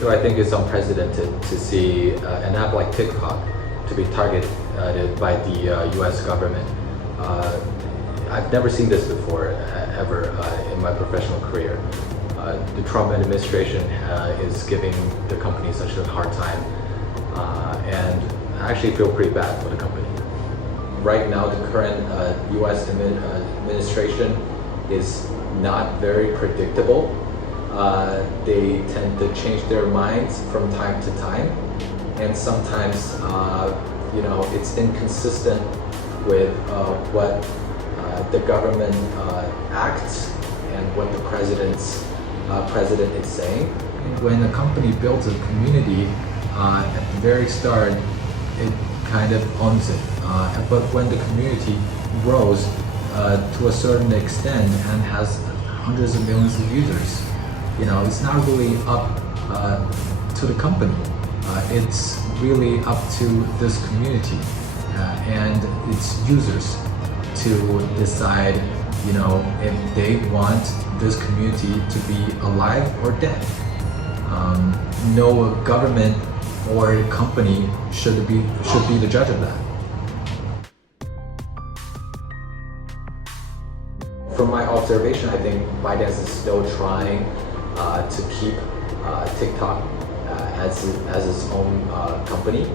So I think it's unprecedented to see an app like TikTok to be targeted by the US government. I've never seen this before, ever, in my professional career. The Trump administration is giving the company such a hard time, and I actually feel pretty bad for the company. Right now, the current US administration is not very predictable. They tend to change their minds from time to time, and sometimes it's inconsistent with what the government acts and what the president is saying. When a company builds a community, at the very start, it kind of owns it. But when the community grows to a certain extent and has hundreds of millions of users, it's not really up to the company. It's really up to this community and its users to decide, if they want this community to be alive or dead. No government or company should be the judge of that. From my observation, I think ByteDance is still trying to keep TikTok as its own company,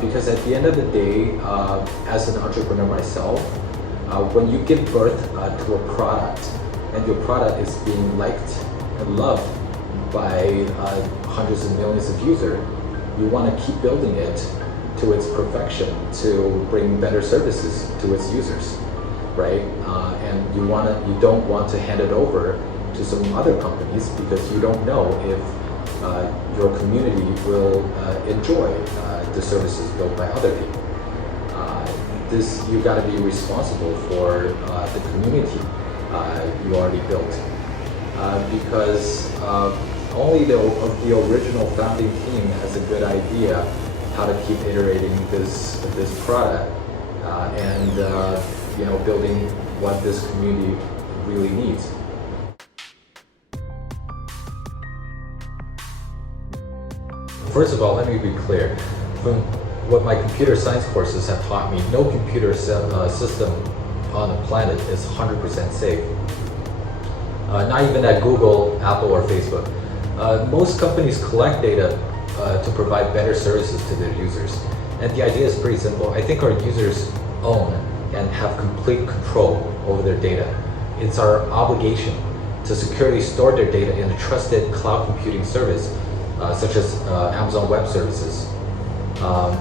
because at the end of the day, as an entrepreneur myself, when you give birth to a product and your product is being liked and loved by hundreds of millions of users, you want to keep building it to its perfection to bring better services to its users, right? And you don't want to hand it over to some other companies because you don't know if your community will enjoy the services built by other people. You got to be responsible for the community you already built, because only the original founding team has a good idea how to keep iterating this product and building what this community really needs. First of all, let me be clear. From what my computer science courses have taught me, no computer system on the planet is 100% safe. Not even at Google, Apple, or Facebook. Most companies collect data to provide better services to their users. And the idea is pretty simple. I think our users own and have complete control over their data. It's our obligation to securely store their data in a trusted cloud computing service, such as Amazon Web Services,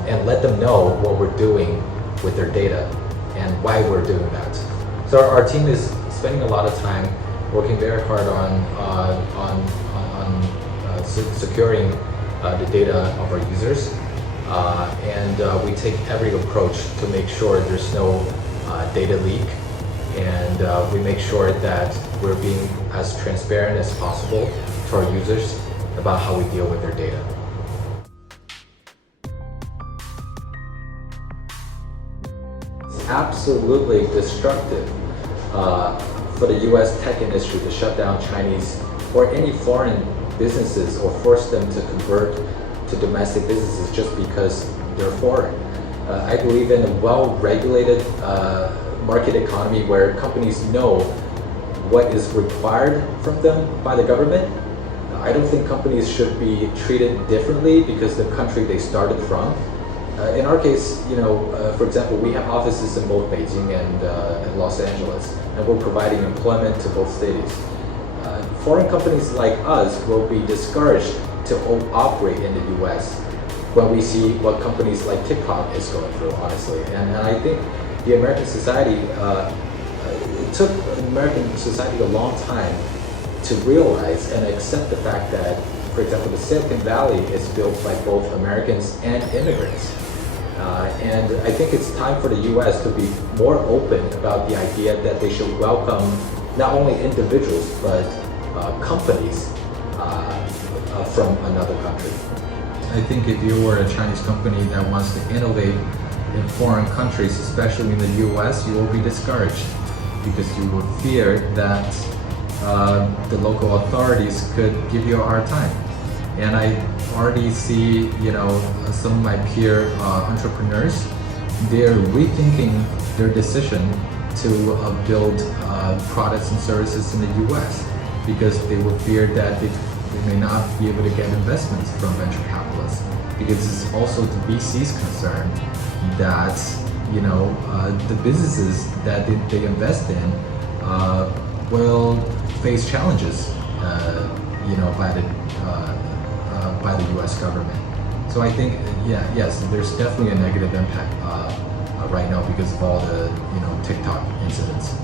and let them know what we're doing with their data and why we're doing that. So our team is spending a lot of time working very hard on securing the data of our users, and we take every approach to make sure there's no data leak, and we make sure that we're being as transparent as possible to our users about how we deal with their data. It's absolutely destructive for the US tech industry to shut down Chinese or any foreign businesses or force them to convert to domestic businesses just because they're foreign. I believe in a well-regulated market economy where companies know what is required from them by the government. I don't think companies should be treated differently because the country they started from. In our case, for example, we have offices in both Beijing and Los Angeles, and we're providing employment to both cities. Foreign companies like us will be discouraged to operate in the US when we see what companies like TikTok is going through, honestly. And I think the American society, it took American society a long time to realize and accept the fact that, for example, the Silicon Valley is built by both Americans and immigrants. And I think it's time for the US to be more open about the idea that they should welcome not only individuals, but companies from another country. I think if you were a Chinese company that wants to innovate in foreign countries, especially in the US, you will be discouraged because you will fear that the local authorities could give you a hard time. And I already see, some of my peer entrepreneurs, they're rethinking their decision to build products and services in the US because they will fear that they may not be able to get investments from venture capitalists. Because it's also the VC's concern that the businesses that they invest in will face challenges, by the U.S. government. So I think, yes, there's definitely a negative impact right now because of all the TikTok incidents.